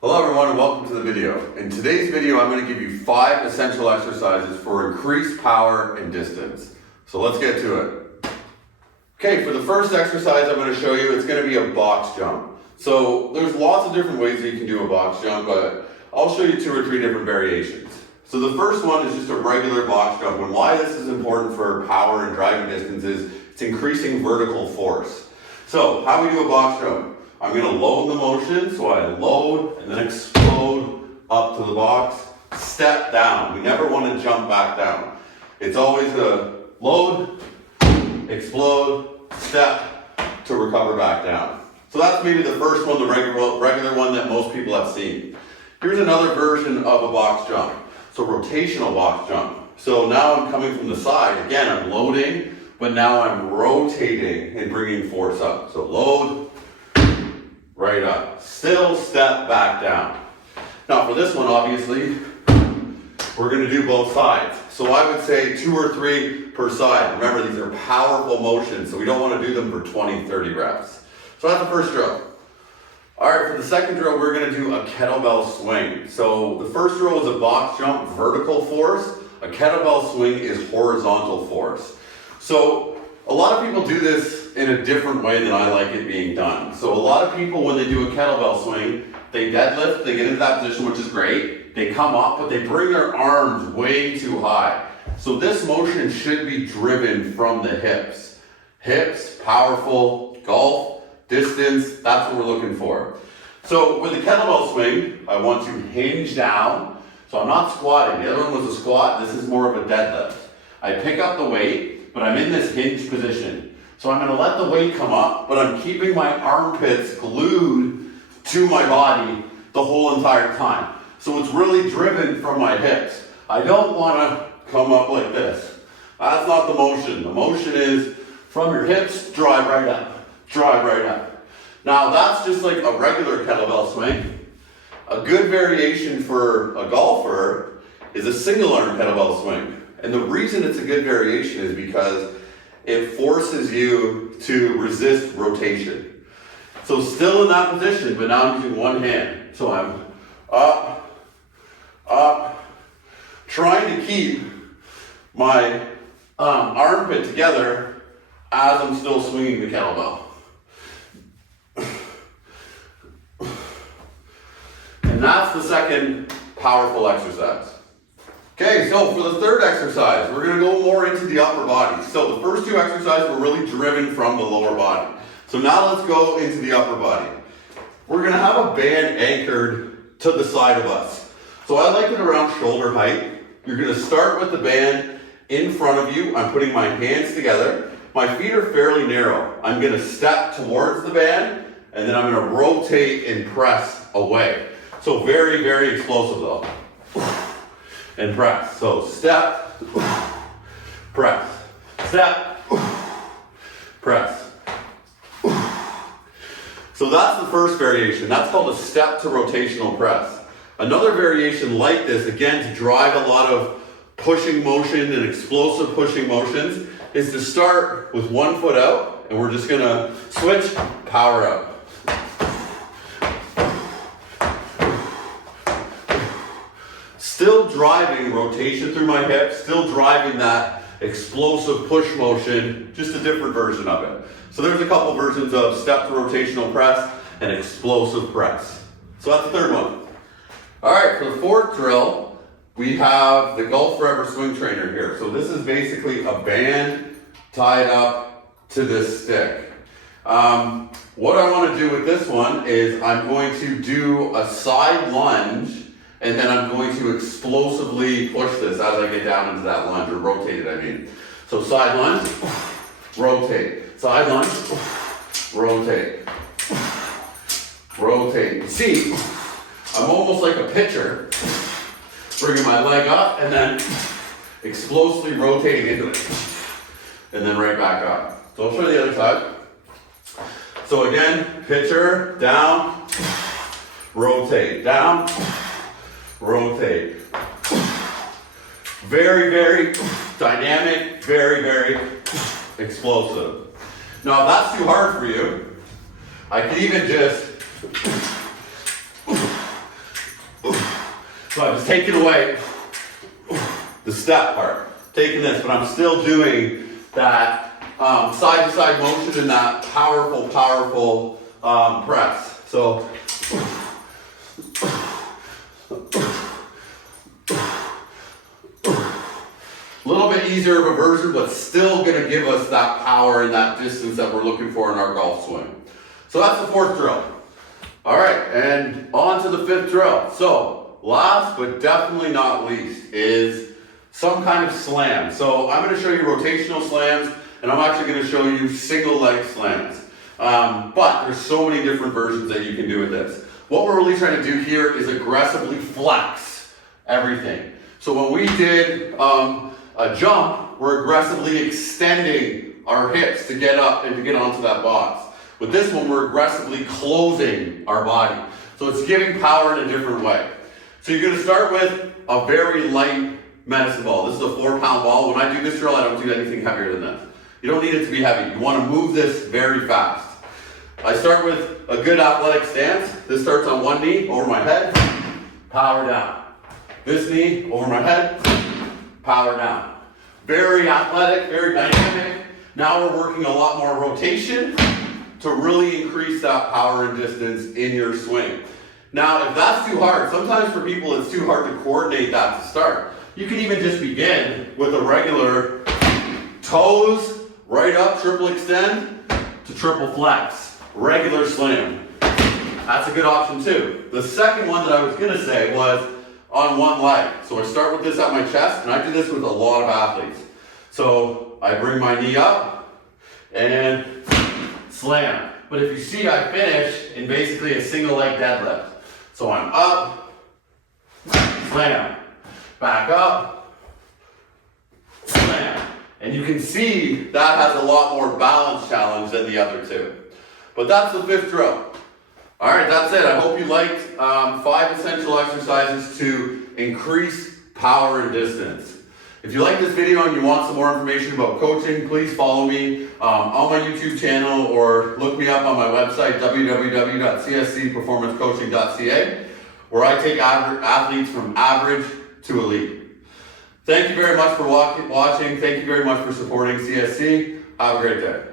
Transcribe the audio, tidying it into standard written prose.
Hello everyone and welcome to the video. In today's video I'm going to give you 5 essential exercises for increased power and distance. So let's get to it. Okay, for the first exercise I'm going to show you, it's going to be a box jump. So there's lots of different ways that you can do a box jump, but I'll show you 2 or 3 different variations. So the first one is just a regular box jump, and why this is important for power and driving distance is it's increasing vertical force. So how we do a box jump? I'm going to load the motion, so I load and then explode up to the box, step down. We never want to jump back down. It's always a load, explode, step to recover back down. So that's maybe the first one, the regular one that most people have seen. Here's another version of a box jump. So rotational box jump. So now I'm coming from the side. Again, I'm loading, but now I'm rotating and bringing force up. So load, right up. Still step back down. Now for this one, obviously, we're going to do both sides. So I would say 2 or 3 per side. Remember, these are powerful motions, so we don't want to do them for 20, 30 reps. So that's the first drill. All right, for the second drill, we're going to do a kettlebell swing. So the first drill is a box jump, vertical force. A kettlebell swing is horizontal force. So a lot of people do this in a different way than I like it being done. So a lot of people, when they do a kettlebell swing, they deadlift, they get into that position, which is great. They come up, but they bring their arms way too high. So this motion should be driven from the hips. Hips, powerful, golf, distance, that's what we're looking for. So with the kettlebell swing, I want to hinge down. So I'm not squatting. The other one was a squat. This is more of a deadlift. I pick up the weight, but I'm in this hinge position. So I'm going to let the weight come up, but I'm keeping my armpits glued to my body the whole entire time. So it's really driven from my hips. I don't want to come up like this. That's not the motion. The motion is from your hips, drive right up, drive right up. Now that's just like a regular kettlebell swing. A good variation for a golfer is a single arm kettlebell swing. And the reason it's a good variation is because it forces you to resist rotation. So still in that position, but now I'm using one hand. So I'm up, up, trying to keep my armpit together as I'm still swinging the kettlebell. And that's the second powerful exercise. Okay, so for the third exercise, we're going to go more into the upper body. So the first 2 exercises were really driven from the lower body. So now let's go into the upper body. We're going to have a band anchored to the side of us. So I like it around shoulder height. You're going to start with the band in front of you. I'm putting my hands together. My feet are fairly narrow. I'm going to step towards the band, and then I'm going to rotate and press away. So very, very explosive though. And press. So step, press, step, press. So that's the first variation. That's called a step to rotational press. Another variation like this, again, to drive a lot of pushing motion and explosive pushing motions, is to start with one foot out, and we're just gonna switch, power up. Still driving rotation through my hips, still driving that explosive push motion, just a different version of it. So there's a couple versions of step to rotational press and explosive press. So that's the third one. All right, for the fourth drill, we have the Golf Forever Swing Trainer here. So this is basically a band tied up to this stick. What I want to do with this one is I'm going to do a side lunge, and then I'm going to explosively push this as I get down into that lunge, or rotate it, I mean. So side lunge, rotate. Side lunge, rotate. Rotate. See, I'm almost like a pitcher, bringing my leg up and then explosively rotating into it. And then right back up. So I'll show you the other side. So again, pitcher, down, rotate, down, rotate. Very, very dynamic, very, very explosive. Now, if that's too hard for you, I can even just So I'm just taking away the step part, taking this, but I'm still doing that side-to-side motion and that powerful press. So a little bit easier of a version, but still going to give us that power and that distance that we're looking for in our golf swing. So that's the fourth drill. All right, and on to the fifth drill. So last but definitely not least is some kind of slam. So I'm going to show you rotational slams, and I'm actually going to show you single leg slams. But there's so many different versions that you can do with this. What we're really trying to do here is aggressively flex everything. So when we did a jump, we're aggressively extending our hips to get up and to get onto that box. With this one, we're aggressively closing our body. So it's giving power in a different way. So you're going to start with a very light medicine ball. This is a 4-pound ball. When I do this drill, I don't do anything heavier than this. You don't need it to be heavy. You want to move this very fast. I start with a good athletic stance. This starts on one knee, over my head, power down. This knee, over my head, power down. Very athletic, very dynamic. Now we're working a lot more rotation to really increase that power and distance in your swing. Now, if that's too hard, sometimes for people it's too hard to coordinate that to start. You can even just begin with a regular toes, right up, triple extend to triple flex, regular slam. That's a good option too. The second one that I was gonna say was on one leg. So I start with this at my chest, and I do this with a lot of athletes. So I bring my knee up and slam. But if you see, I finish in basically a single leg deadlift. So I'm up, slam, back up, slam. And you can see that has a lot more balance challenge than the other two. But that's the fifth drill. All right, that's it. I hope you liked 5 essential exercises to increase power and distance. If you like this video and you want some more information about coaching, please follow me on my YouTube channel or look me up on my website, www.cscperformancecoaching.ca, where I take athletes from average to elite. Thank you very much for watching. Thank you very much for supporting CSC. Have a great day.